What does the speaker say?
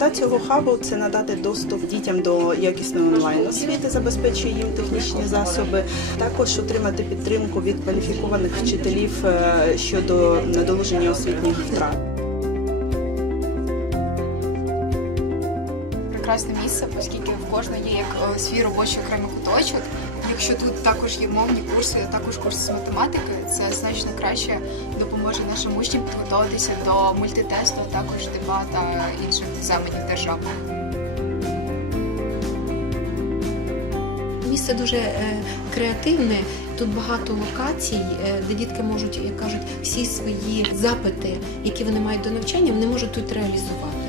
Мета цього хабу це надати доступ дітям до якісної онлайн освіти, забезпечує їм технічні засоби. Також отримати підтримку від кваліфікованих вчителів е, щодо надолуження освітніх втрат. Прекрасне місце, оскільки в кожного є як е, свій робочий окремий куточок. Якщо тут також є мовні курси, також курси з математики, це значно краще допоможе нашим учням підготуватися до мультитесту, а також ДПА та інших екзаменів державних. Місце дуже е, креативне. Тут багато локацій, е, де дітки можуть, як кажуть, всі свої запити, які вони мають до навчання, вони можуть тут реалізувати.